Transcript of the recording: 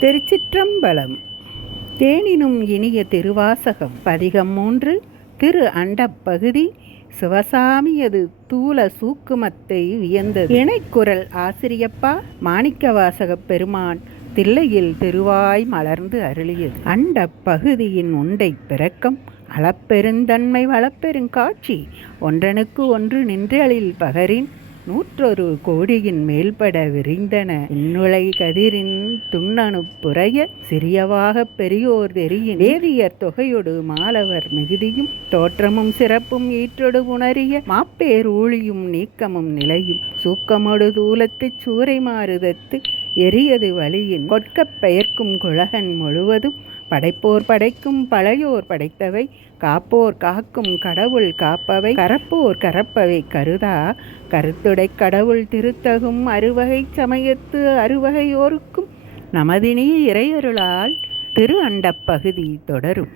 திருச்சிற்றம்பலம். தேனினும் இனிய திருவாசகம். பதிகம் 3. திரு அண்டப் பகுதி. சிவசாமியது தூல சூக்குமத்தை வியந்தது. இணைக்குரல் ஆசிரியப்பா மாணிக்கவாசகப் பெருமான் தில்லையில் திருவாய் மலர்ந்து அருளியது. அண்டப் பகுதியின் உண்டை பிறக்கம் அளப்பெருந்தன்மை வளப்பெருங்காட்சி ஒன்றனுக்கு ஒன்று நின்றலில் பகரின் 101 கோடியின் மேல்பட விரிந்தன இன்னுளை கதிரின் துண்ணனு புறைய சிறியவாக பெரியோர் தெரியின் வேதியர் தொகையொடு மாலவர் மிகுதியும் தோற்றமும் சிறப்பும் ஈற்றொடு உணரிய மாப்பேர் ஊழியும் நீக்கமும் நிலையும் சூக்கமொடு தூலத்துச் சூறை மாறுதத்து எரியது வழியின் கொட்கப் பெயர்க்கும் குழகன் முழுவதும் படைப்போர் படைக்கும் பழையோர் படைத்தவை காப்போர் காக்கும் கடவுள் காப்பவை கரப்போர் கரப்பவை கருதா கருத்துடை கடவுள் திருத்தகும் அறுவகை சமயத்து அறுவகையோருக்கும் நமதினிய இறையருளால் திரு அண்டப் பகுதி தொடரும்.